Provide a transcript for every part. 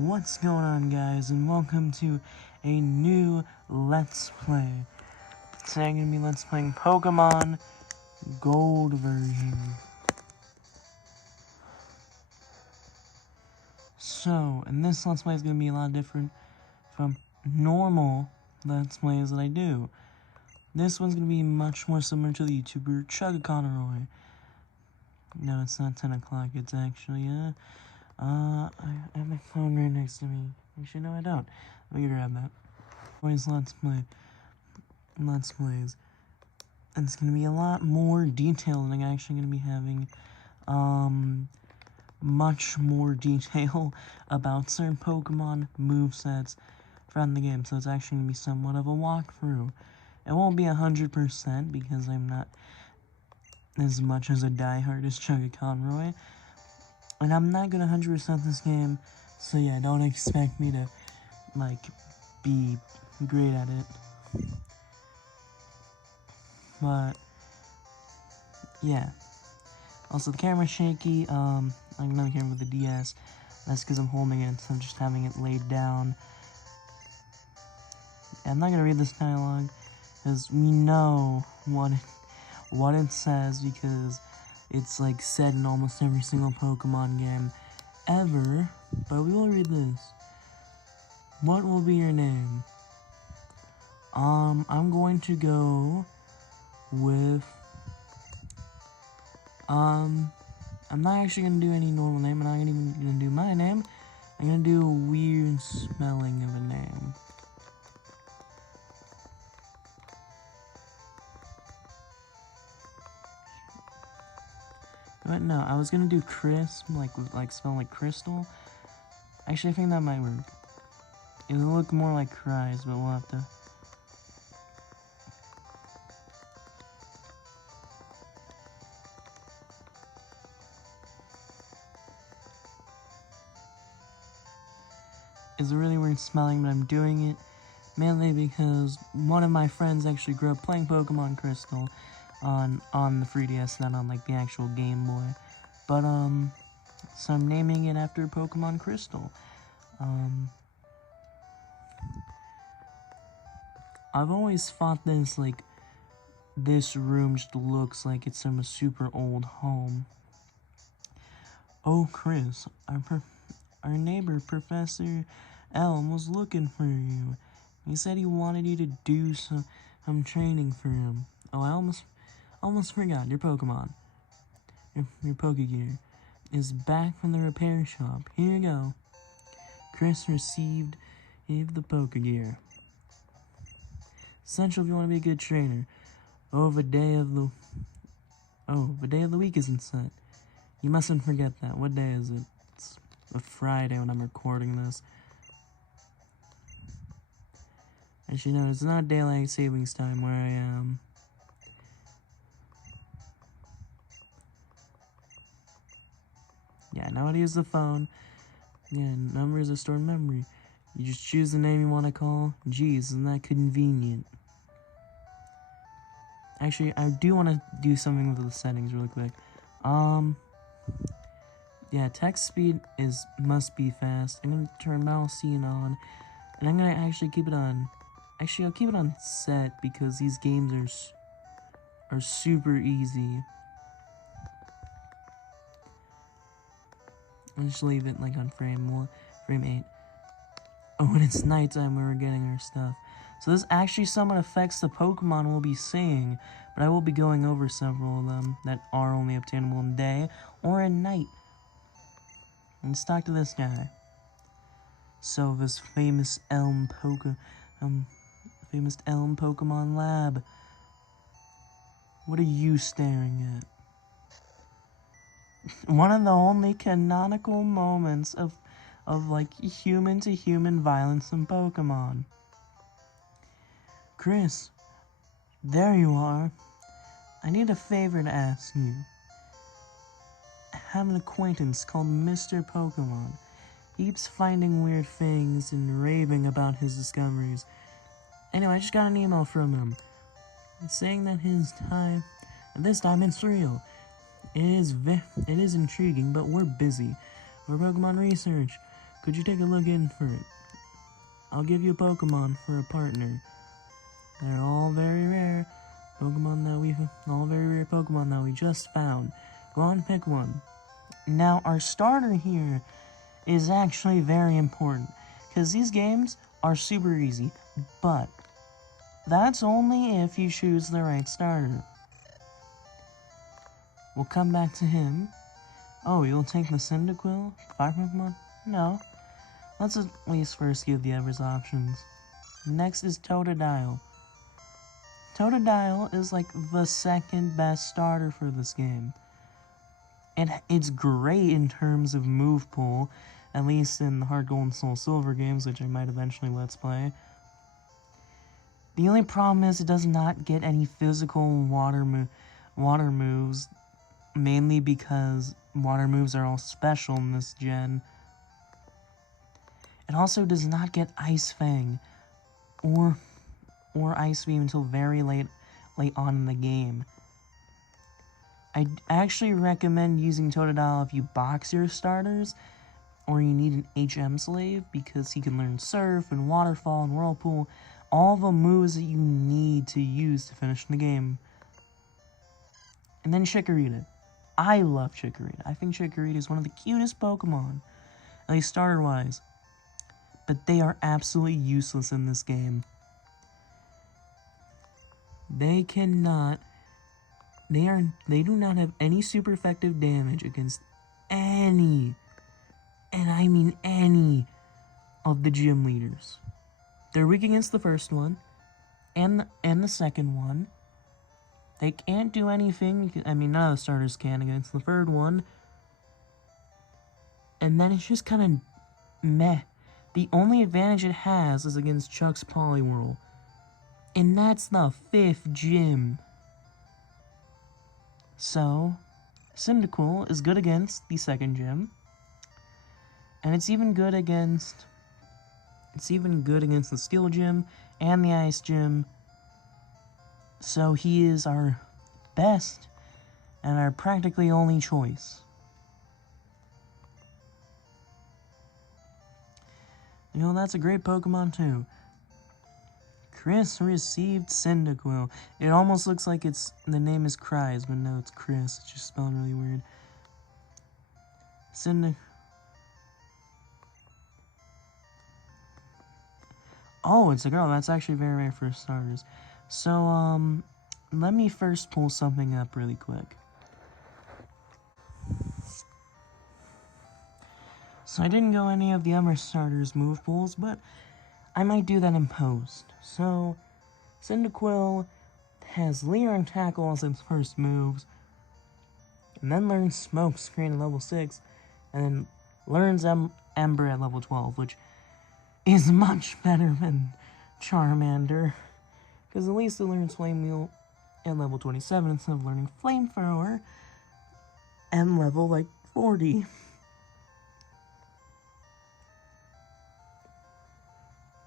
What's going on, guys, and welcome to a new Let's Play. Today I'm going to be Let's Playing Pokemon Gold version. So, and this Let's Play is going to be a lot different from normal Let's Plays that I do. This one's going to be much more similar to the YouTuber Chuggaconroy. No, it's not 10 o'clock, it's actually, I have my phone right next to me. Actually, no, I don't. Let me grab that. Always Let's Plays. And it's going to be a lot more detailed, and I'm actually going to be having, much more detail about certain Pokemon movesets from the game. So it's actually going to be somewhat of a walkthrough. It won't be 100% because I'm not as much as a diehard as Chuggaconroy. And I'm not gonna 100% this game, so yeah, don't expect me to, like, be great at it. But, yeah. Also, the camera's shaky. I'm not here with the DS. That's because I'm holding it, so I'm just having it laid down. I'm not gonna read this dialogue, because we know what it says, because it's, like, said in almost every single Pokemon game ever, but we will read this. What will be your name? I'm going to go with, I'm not actually going to do any normal name. I'm not even going to do my name. I'm going to do a weird spelling of a name. But no, I was gonna do Chris, like spell like crystal. Actually, I think that might work. It'll look more like cries, but we'll have to. It's a really weird spelling, but I'm doing it mainly because one of my friends actually grew up playing Pokemon Crystal on the 3DS, not on like the actual Game Boy. But so I'm naming it after Pokemon Crystal. I've always thought this room just looks like it's from a super old home. Oh, Chris, our neighbor, Professor Elm, was looking for you. He said he wanted you to do some training for him. Oh, I almost forgot. Your Pokemon. Your Pokegear is back from the repair shop. Here you go. Chris received the Pokegear. Essential if you want to be a good trainer. The day of the week isn't set. You mustn't forget that. What day is it? It's a Friday when I'm recording this. Actually, no, it's not daylight savings time where I am. Yeah, now I use the phone. Yeah, number is a stored memory. You just choose the name you want to call. Geez, isn't that convenient? Actually, I do want to do something with the settings really quick. Yeah, text speed must be fast. I'm gonna turn mouse scene on, and I'm gonna actually keep it on. Actually, I'll keep it on set because these games are super easy. I'll just leave it like on frame 8. Oh, and it's nighttime when we're getting our stuff. So this actually somewhat affects the Pokemon we'll be seeing, but I will be going over several of them that are only obtainable in day or at night. Let's talk to this guy. So this famous Elm Pokemon Lab. What are you staring at? One of the only canonical moments of like human-to-human violence in Pokemon. Chris, there you are. I need a favor to ask you. I have an acquaintance called Mr. Pokemon. He keeps finding weird things and raving about his discoveries. Anyway, I just got an email from him saying that this time it's real. It is intriguing, but we're busy. For Pokemon research, Could you take a look in for it? I'll give you a Pokemon for a partner. They're all very rare Pokemon that we just found. Go on, pick one. Now, our starter here is actually very important, because these games are super easy, but that's only if you choose the right starter. We'll come back to him. Oh, you'll take the Cyndaquil? Fire Pokemon? No. Let's at least first give the others options. Next is Totodile. Totodile is like the second best starter for this game. And it's great in terms of move pool, at least in the Heart Gold and Soul Silver games, which I might eventually let's play. The only problem is it does not get any physical water moves, mainly because water moves are all special in this gen. It also does not get Ice Fang or Ice Beam until very late on in the game. I actually recommend using Totodile if you box your starters, or you need an HM slave, because he can learn Surf and Waterfall and Whirlpool, all the moves that you need to use to finish the game. And then Chikorita. I love Chikorita. I think Chikorita is one of the cutest Pokemon, at least starter-wise. But they are absolutely useless in this game. They do not have any super effective damage against any, and I mean any, of the gym leaders. They're weak against the first one, and the second one. They can't do anything, I mean, none of the starters can against the third one. And then it's just kind of meh. The only advantage it has is against Chuck's Poliwhirl. And that's the 5th gym. So, Cyndaquil is good against the 2nd gym. And it's even good against the Steel gym and the Ice gym. So he is our best and our practically only choice. You know, that's a great Pokemon too. Chris received Cyndaquil. It almost looks like the name is Cries, but no, it's Chris. It's just spelled really weird. Oh, it's a girl. That's actually very rare for starters. So, let me first pull something up really quick. So I didn't go any of the other starters' move pools, but I might do that in post. So, Cyndaquil has Leer and Tackle as its first moves, and then learns Smoke Screen at level 6, and then learns Ember at level 12, which is much better than Charmander, because at least it learns Flame Wheel at level 27 instead of learning Flamethrower at level, 40.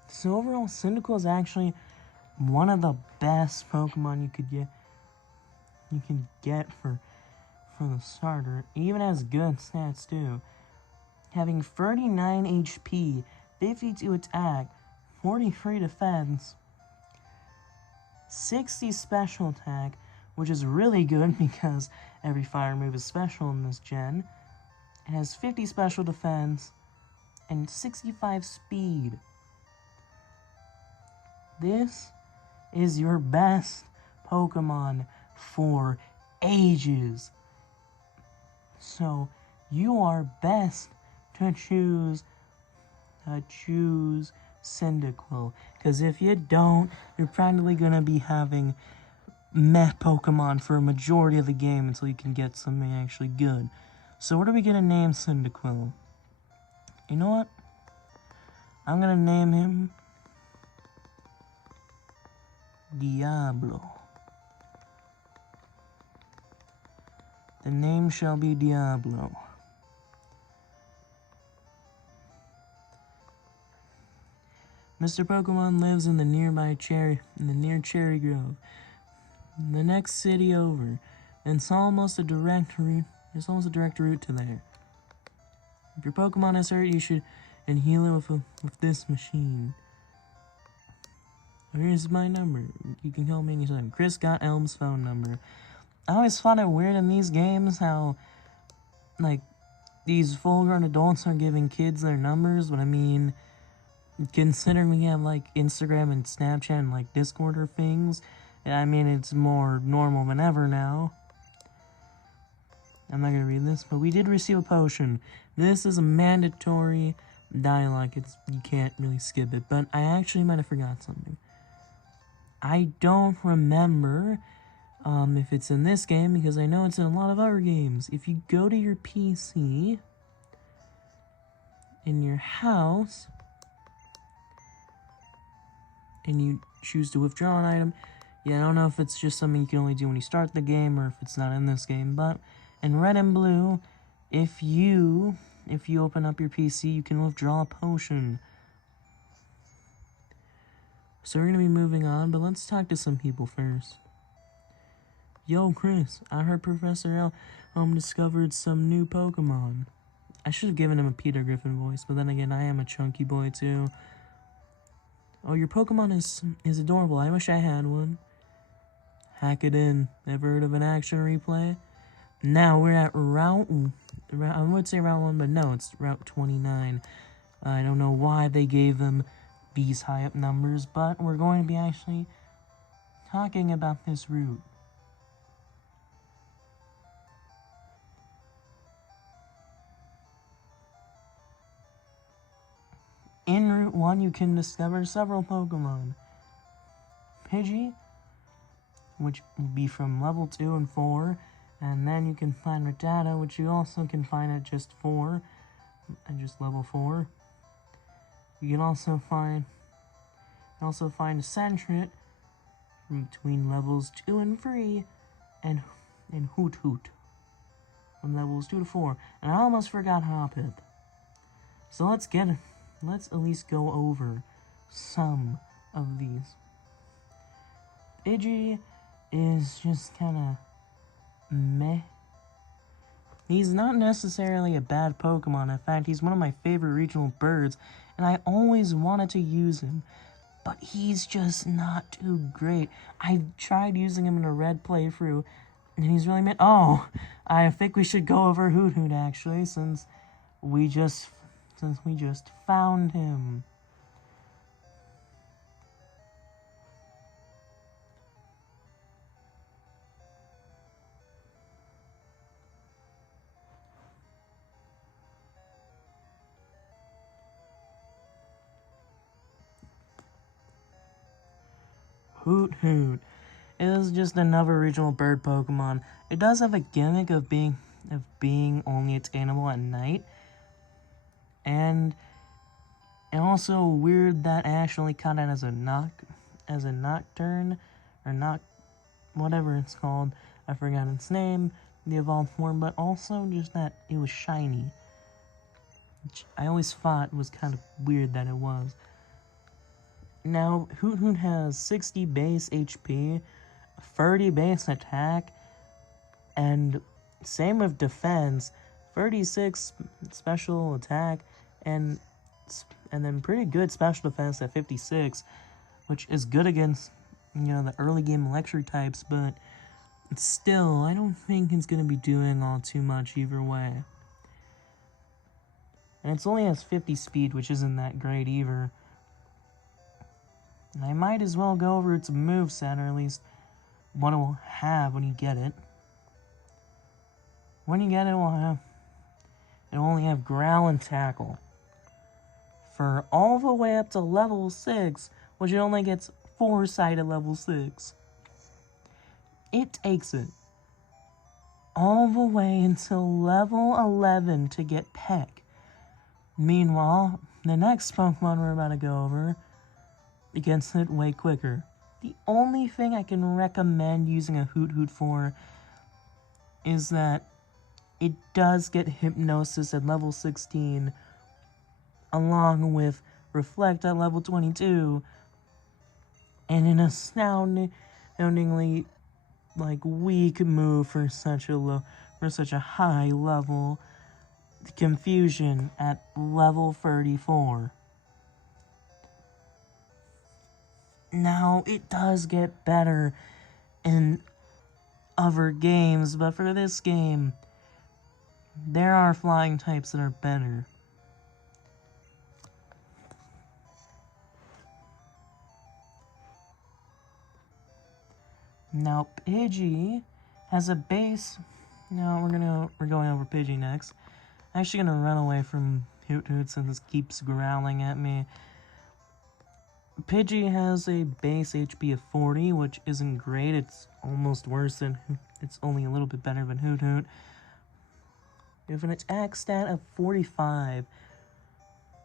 So overall, Cyndaquil is actually one of the best Pokemon you can get for the starter. It even has good stats too. Having 39 HP, 52 attack, 43 defense, 60 special attack, which is really good because every fire move is special in this gen. It has 50 special defense and 65 speed. This is your best Pokemon for ages. So you are best to choose Cyndaquil, because if you don't, you're probably gonna be having meh Pokemon for a majority of the game until you can get something actually good. So what are we gonna name Cyndaquil? You know what? I'm gonna name him Diablo. The name shall be Diablo. Mr. Pokemon lives in the near Cherry Grove, the next city over, and it's almost a direct route. There's almost a direct route to there. If your Pokemon is hurt, you should and heal it with this machine. Here's my number. You can call me anytime. Chris got Elm's phone number. I always find it weird in these games how, like, these full-grown adults are giving kids their numbers, but I mean, considering we have, like, Instagram and Snapchat and, like, Discord or things, I mean, it's more normal than ever now. I'm not gonna read this, but we did receive a potion. This is a mandatory dialogue. You can't really skip it, but I actually might have forgot something. I don't remember if it's in this game, because I know it's in a lot of other games. If you go to your PC, in your house, and you choose to withdraw an item, yeah, I don't know if it's just something you can only do when you start the game, or if it's not in this game, but in red and blue, if you open up your PC, you can withdraw a potion. So we're going to be moving on, but let's talk to some people first. Yo, Chris, I heard Professor L discovered some new Pokemon. I should have given him a Peter Griffin voice, but then again, I am a chunky boy too. Oh, your Pokemon is adorable. I wish I had one. Hack it in. Ever heard of an action replay? Now we're at I would say Route 1, but no, it's Route 29. I don't know why they gave them these high up numbers, but we're going to be actually talking about this route. In Route 1, you can discover several Pokemon. Pidgey, which will be from level 2 and 4, and then you can find Rattata, which you also can find at just 4, and just level 4. You can also find a Sentret between levels 2 and 3, and Hoot Hoot from levels 2 to 4. And I almost forgot Hoppip. So let's at least go over some of these. Pidgey is just kind of meh. He's not necessarily a bad Pokemon. In fact, he's one of my favorite regional birds, and I always wanted to use him. But he's just not too great. I tried using him in a red playthrough, and he's really mad. Oh, I think we should go over Hoot Hoot, actually, since we just found him. Hoot Hoot is just another regional bird Pokemon. It does have a gimmick of being only attainable at night, and also weird that actually caught it as a nocturne, or whatever it's called. I forgot its name, the evolved form, but also just that it was shiny, which I always thought was kind of weird that it was. Now, Hoot Hoot has 60 base HP, 30 base attack, and same with defense, 36 special attack, and then pretty good special defense at 56, which is good against, the early game electric types, but still, I don't think it's going to be doing all too much either way. And it only has 50 speed, which isn't that great either. And I might as well go over its moveset, or at least what it will have when you get it. When you get it, it'll only have Growl and Tackle. For all the way up to level 6, which it only gets Foresight at level 6. It takes it all the way until level 11 to get Peck. Meanwhile, the next Pokemon we're about to go over gets it way quicker. The only thing I can recommend using a Hoot Hoot for is that it does get Hypnosis at level 16, along with Reflect at level 22, and an astoundingly weak move for such a high level. Confusion at level 34. Now, it does get better in other games, but for this game, there are flying types that are better. Now, Pidgey has a base. Now, we're going over Pidgey next. I'm actually gonna run away from Hoot Hoot since it keeps growling at me. Pidgey has a base HP of 40, which isn't great. It's almost worse than... It's only a little bit better than Hoot Hoot. We have an attack stat of 45,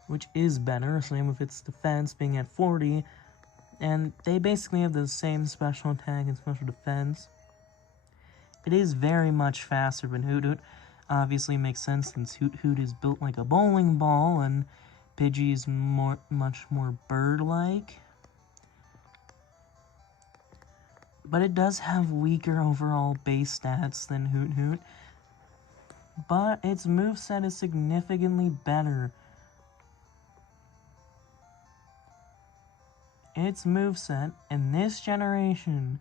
which is better. Same with its defense being at 40. And they basically have the same special attack and special defense. It is very much faster than Hoot Hoot. Obviously makes sense since Hoot Hoot is built like a bowling ball and Pidgey is much more bird-like. But it does have weaker overall base stats than Hoot Hoot. But its moveset is significantly better. Its moveset in this generation,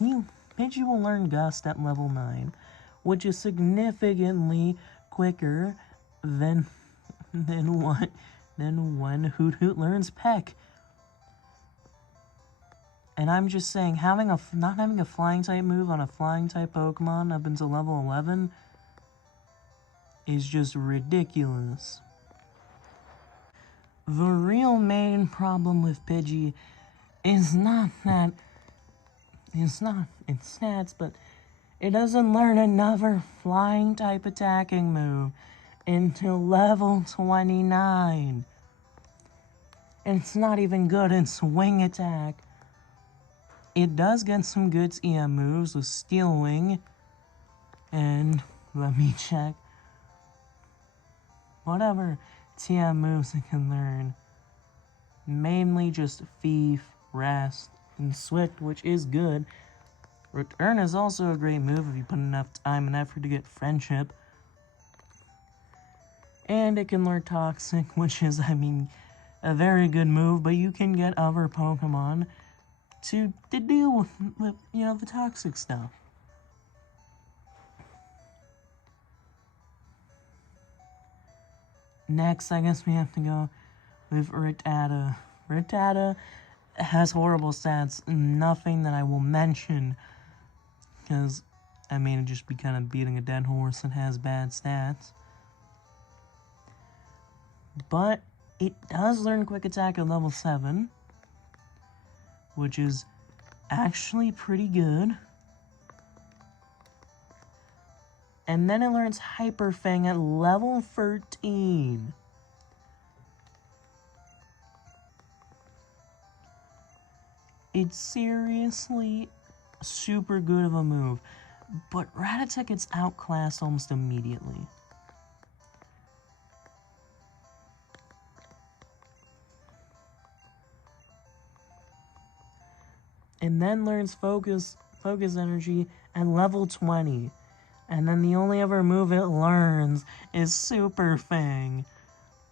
Pidgey will learn Gust at level 9, which is significantly quicker than when Hoot Hoot learns Peck. And I'm just saying, not having a flying type move on a flying type Pokemon up until level 11 is just ridiculous. The real main problem with Pidgey is not that it's not its stats, but it doesn't learn another flying type attacking move until level 29. And it's not even good in swing attack. It does get some good EM moves with Steel Wing. And let me check. Whatever TM moves it can learn. Mainly just Thief, Rest, and Swift, which is good. Return is also a great move if you put enough time and effort to get Friendship. And it can learn Toxic, which is, a very good move, but you can get other Pokemon to deal with, the toxic stuff. Next, I guess we have to go with Rattata. Rattata has horrible stats, nothing that I will mention, because, it'd just be kind of beating a dead horse that has bad stats. But it does learn Quick Attack at level 7, which is actually pretty good. And then it learns Hyper Fang at level 13. It's seriously super good of a move, but Rattata gets outclassed almost immediately. And then learns Focus Energy at level 20. And then the only other move it learns is Super Fang,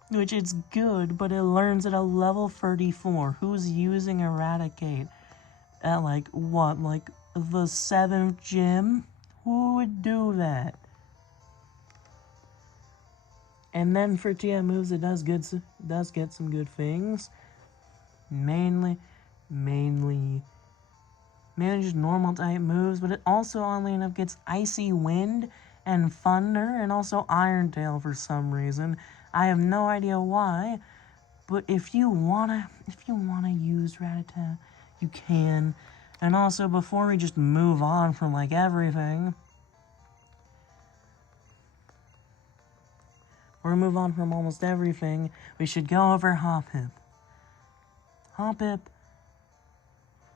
which is good, but it learns at a level 34. Who's using Eradicate at, the 7th gym? Who would do that? And then for TM moves, it does get some good things. Mainly just normal type moves, but it also, oddly enough, gets Icy Wind and Thunder, and also Iron Tail for some reason. I have no idea why, but if you wanna use Rattata, you can. And also, before we just move on from everything, or move on from almost everything, we should go over Hoppip. Hoppip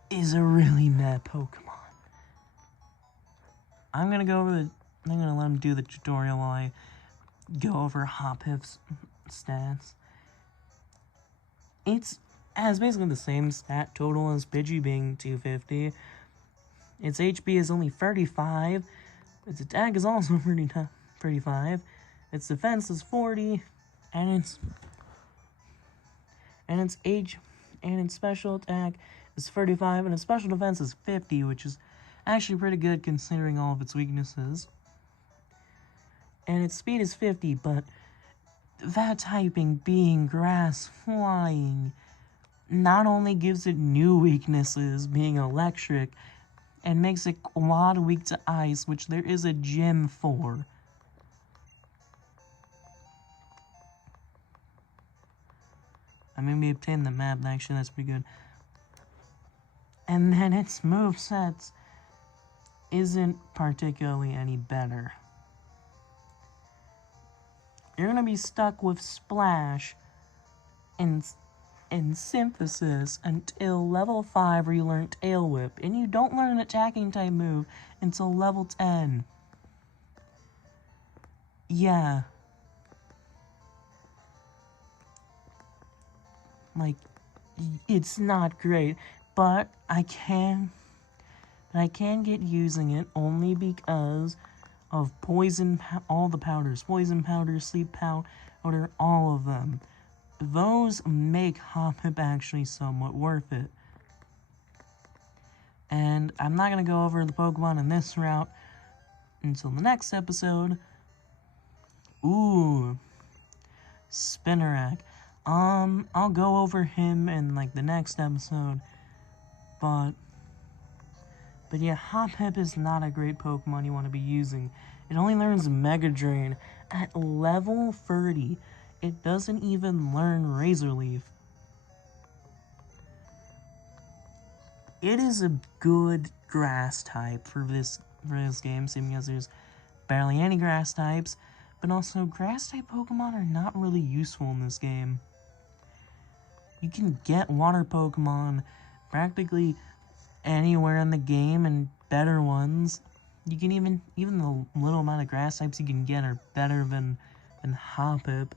is a really meh Pokemon. I'm gonna let him do the tutorial while I go over Hoppip's stats. It has basically the same stat total as Pidgey, being 250. Its HP is only 35. Its attack is also 35. Its defense is 40, and its special attack is 35, and its special defense is 50, which is actually pretty good considering all of its weaknesses. And its speed is 50, but that typing being grass flying not only gives it new weaknesses, being electric, and makes it a lot weak to ice, which there is a gym for. I mean, we obtained the map, actually, that's pretty good. And then its movesets isn't particularly any better. You're gonna be stuck with Splash and Synthesis until level 5 where you learn Tail Whip, and you don't learn an attacking type move until level 10. Yeah. Like, it's not great, but I can get using it only because of all the powders. Poison powder, sleep powder, all of them. Those make Hoppip actually somewhat worth it. And I'm not going to go over the Pokemon in this route until the next episode. Ooh. Spinarak. I'll go over him in, like, the next episode. But yeah, Hoppip is not a great Pokemon you want to be using. It only learns Mega Drain at level 30. It doesn't even learn Razor Leaf. It is a good grass type for this game, seeing because there's barely any grass types, but also grass type Pokemon are not really useful in this game. You can get water Pokemon practically anywhere in the game, and better ones. You can even the little amount of grass types you can get are better than Hoppip.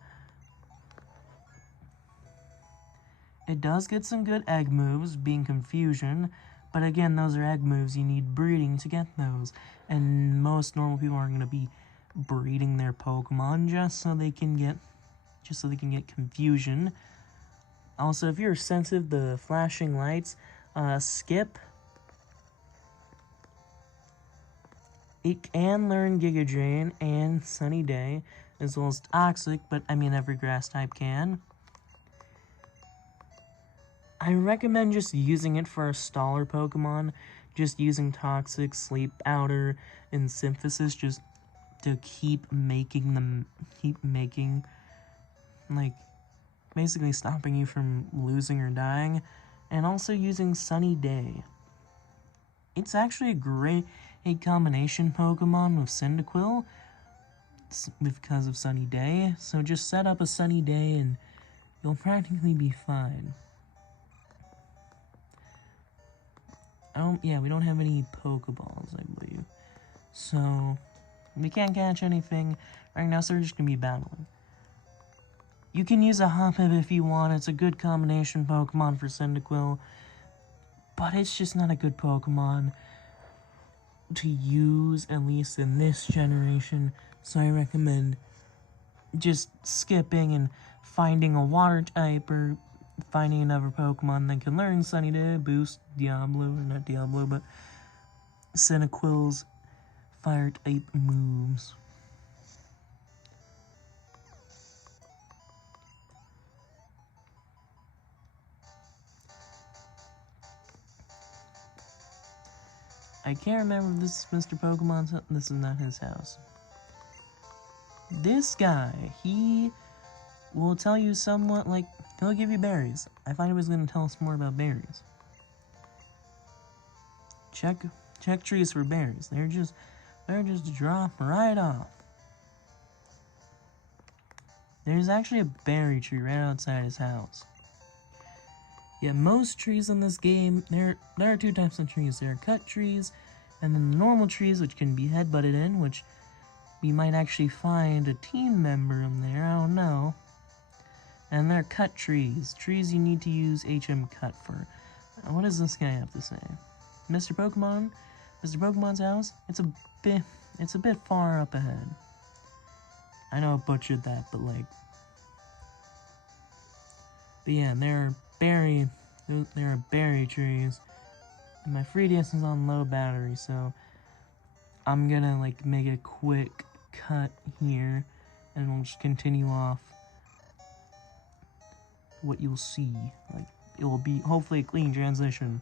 It does get some good egg moves, being Confusion, but again, those are egg moves. You need breeding to get those, and most normal people aren't going to be breeding their Pokemon just so they can get Confusion. Also, if you're sensitive to flashing lights, Skip. It can learn Giga Drain and Sunny Day, as well as Toxic, but I mean every grass type can. I recommend just using it for a staller Pokemon, just using Toxic, Sleep Powder, and Synthesis just to keep making, like, basically stopping you from losing or dying, and also using Sunny Day. It's actually a great combination Pokemon with Cyndaquil because of Sunny Day, so just set up a Sunny Day and you'll practically be fine. Yeah, we don't have any Pokeballs, I believe. So, we can't catch anything right now, so we're just gonna be battling. You can use a Hoppip if you want. It's a good combination Pokemon for Cyndaquil, but it's just not a good Pokemon to use, at least in this generation, so I recommend just skipping and finding a water type or finding another Pokemon that can learn Sunny Day, boost not Diablo, but Cyndaquil's fire type moves. I can't remember if this is Mr. Pokemon's house. This is not his house. This guy, he will tell you somewhat, like, he'll give you berries. I thought he was going to tell us more about berries. Check trees for berries. They're just drop right off. There's actually a berry tree right outside his house. Yeah, most trees in this game, there are two types of trees. There are cut trees, and then the normal trees, which can be headbutted in, which we might actually find a team member in there, I don't know. And there are cut trees. Trees you need to use HM cut for. What does this guy have to say? Mr. Pokemon's house? It's a bit far up ahead. I know I butchered that, but like, but yeah, there are berry trees. And my 3DS is on low battery, so I'm gonna like make a quick cut here, and we'll just continue off what you'll see. Like, it will be hopefully a clean transition.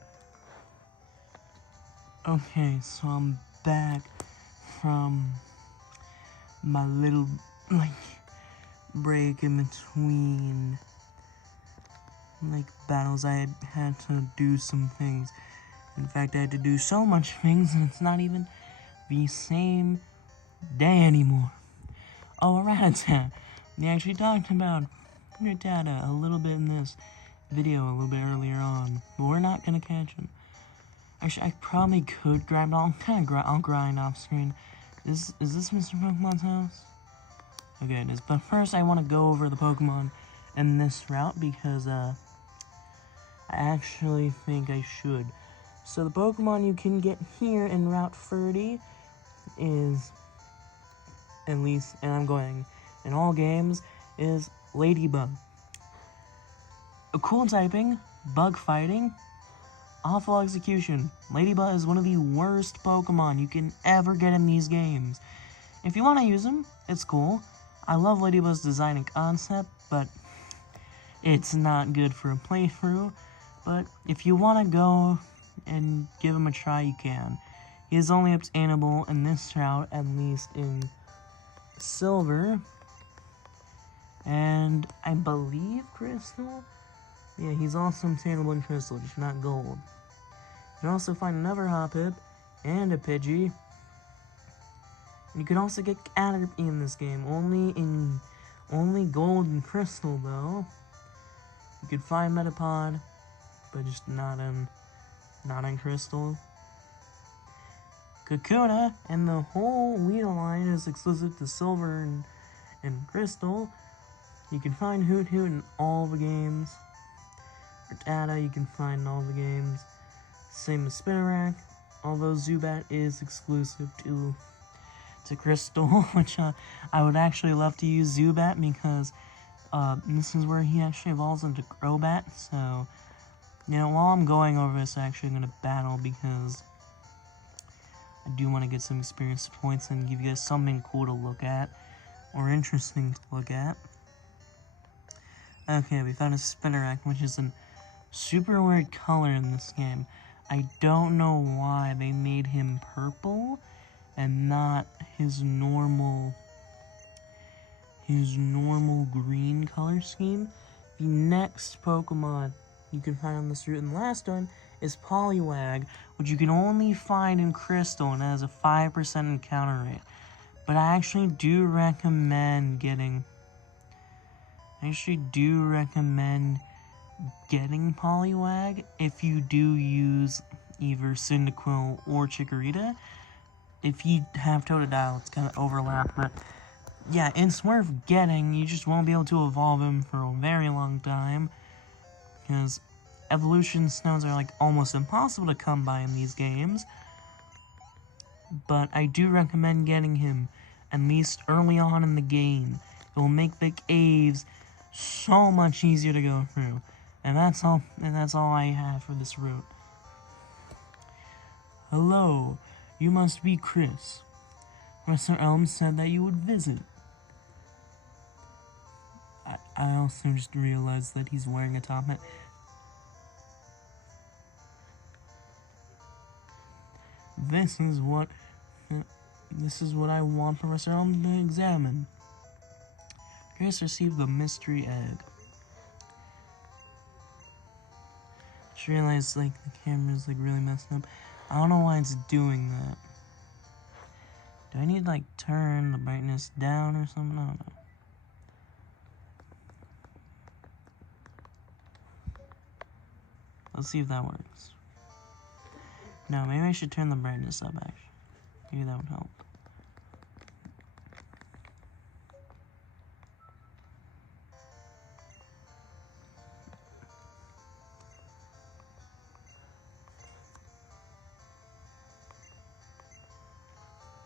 Okay, so I'm back from my little like break in between like battles. I had to do some things. In fact, I had to do so much things, and it's not even the same day anymore. Oh, Rattata. We actually talked about Rattata a little bit in this video a little bit earlier on, but we're not gonna catch him. Actually, I probably could grab it. I'll grind off screen. Is this Mr. Pokemon's house? Okay, it is. But first, I want to go over the Pokemon in this route because I actually think I should. So the Pokemon you can get here in Route 30 is, at least, and I'm going in all games, is Ladybug. A cool typing, bug fighting, awful execution. Ladybug is one of the worst Pokemon you can ever get in these games. If you want to use them, it's cool. I love Ladybug's design and concept, but it's not good for a playthrough. But if you want to go and give him a try, you can. He is only obtainable in this route, at least in Silver. And I believe Crystal? Yeah, he's also obtainable in Crystal, just not Gold. You can also find another Hoppip and a Pidgey. You can also get Caterpie in this game, only Gold and Crystal though. You can find Metapod, but just not in Crystal. Kakuna and the whole Weedle line is exclusive to Silver and Crystal. You can find Hoot Hoot in all the games. Rattata you can find in all the games. Same as Spinarak, although Zubat is exclusive to Crystal, which I would actually love to use Zubat because this is where he actually evolves into Crobat. So, you know, while I'm going over this, I'm actually going to battle because I do want to get some experience points and give you guys something cool to look at or interesting to look at. Okay, we found a Spinarak, which is a super weird color in this game. I don't know why they made him purple and not his normal green color scheme. The next Pokemon you can find on this route, and the last one, is Poliwag, which you can only find in Crystal and has a 5% encounter rate. But I actually do recommend getting Poliwag if you do use either Cyndaquil or Chikorita. If you have Totodile, it's kind of overlap, but yeah, it's worth getting. You just won't be able to evolve him for a very long time because evolution stones are like almost impossible to come by in these games. But I do recommend getting him at least early on in the game. It will make the caves so much easier to go through. And that's all I have for this route. Hello, you must be Chris. Professor Elm said that you would visit. I also just realized that he's wearing a top hat. This is what I want Professor Elm to examine. Chris received the mystery egg. Just realized like the camera's like really messed up. I don't know why it's doing that. Do I need to like turn the brightness down or something? I don't know. Let's see if that works. No, maybe I should turn the brightness up actually. Maybe that would help.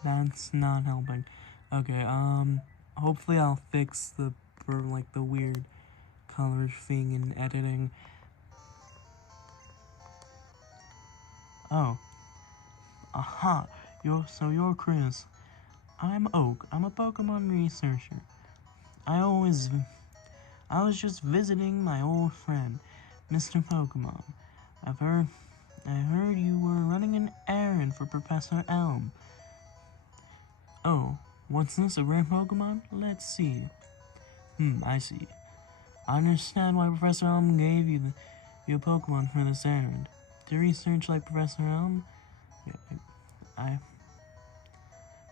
That's not helping. Okay, Hopefully I'll fix the weird color thing in editing. Oh. Aha. You're Chris. I'm Oak. I'm a Pokemon researcher. I was just visiting my old friend, Mr. Pokemon. I heard you were running an errand for Professor Elm. Oh, what's this, a rare Pokemon? Let's see. I see. I understand why Professor Elm gave you your Pokemon for this errand. To research like Professor Elm?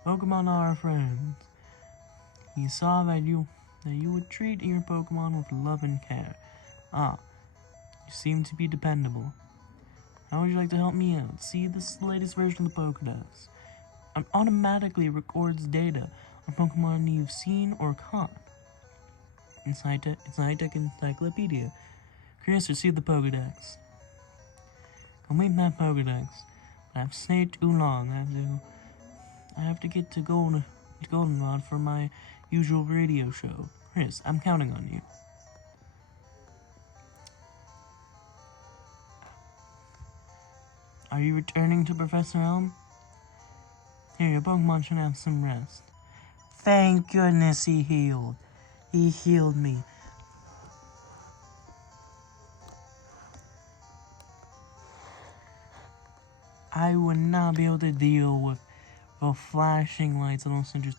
Pokemon are our friends. He saw that you would treat your Pokemon with love and care. Ah, you seem to be dependable. How would you like to help me out? See, this is the latest version of the Pokedex. It automatically records data on Pokemon you've seen or caught. It's a high-tech encyclopedia. Curious to see the Pokedex. Complete that Pokedex. But I've stayed too long. I have to get to Goldenrod for my usual radio show. Chris, I'm counting on you. Are you returning to Professor Elm? Here, your Pokemon should have some rest. Thank goodness he healed. He healed me. I would not be able to deal with the flashing lights and also just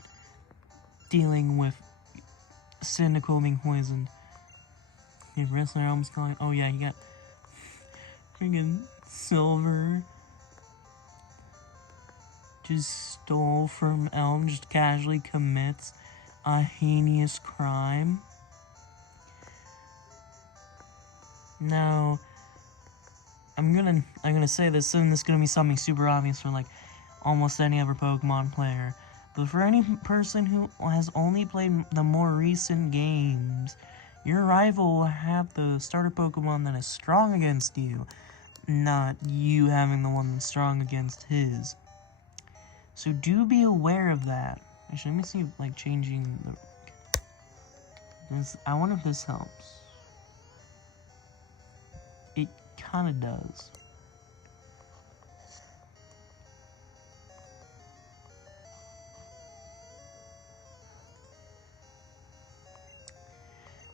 dealing with Cynical being poisoned. Okay, Wrestler Elm's calling. Oh yeah, he got freaking Silver. Just stole from Elm, just casually commits a heinous crime. Now, I'm gonna say this, and this is gonna be something super obvious for like almost any other Pokemon player. But for any person who has only played the more recent games, your rival will have the starter Pokemon that is strong against you, not you having the one that's strong against his. So do be aware of that. Actually, let me see, like, changing the... I wonder if this helps. It kind of does.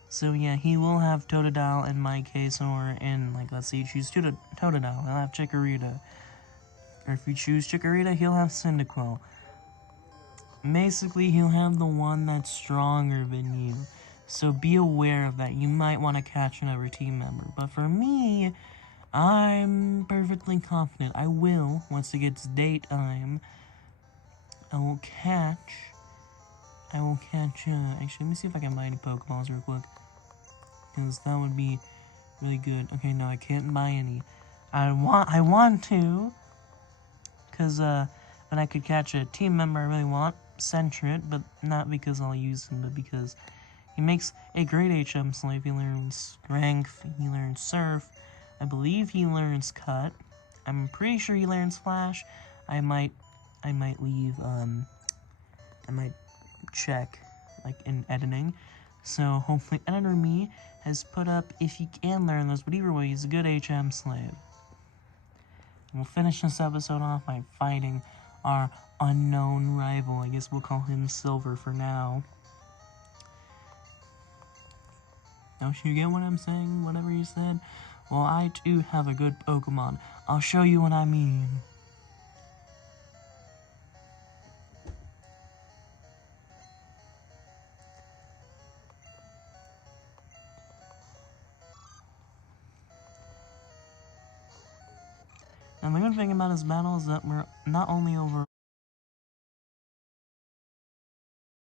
So yeah, he will have Totodile in my case, or in, like, let's see, choose Totodile, he'll have Chikorita. Or if you choose Chikorita, he'll have Cyndaquil. Basically, he'll have the one that's stronger than you. So be aware of that. You might want to catch another team member. But for me, I'm perfectly confident. I will, once it gets daytime, I will catch, actually, let me see if I can buy any Pokeballs real quick. Because that would be really good. Okay, no, I can't buy any. I want to, because, then I could catch a team member I really want, Sentret, but not because I'll use him, but because he makes a great HM slave. He learns Strength, he learns Surf, I believe he learns Cut, I'm pretty sure he learns Flash. I might leave, I might check, like, in editing. So, hopefully, Editor Me has put up if he can learn those, but either way, he's a good HM slave. We'll finish this episode off by fighting our unknown rival. I guess we'll call him Silver for now. Don't you get what I'm saying? Whatever you said? Well, I too have a good Pokemon. I'll show you what I mean. And the good thing about his battle is that we're not only over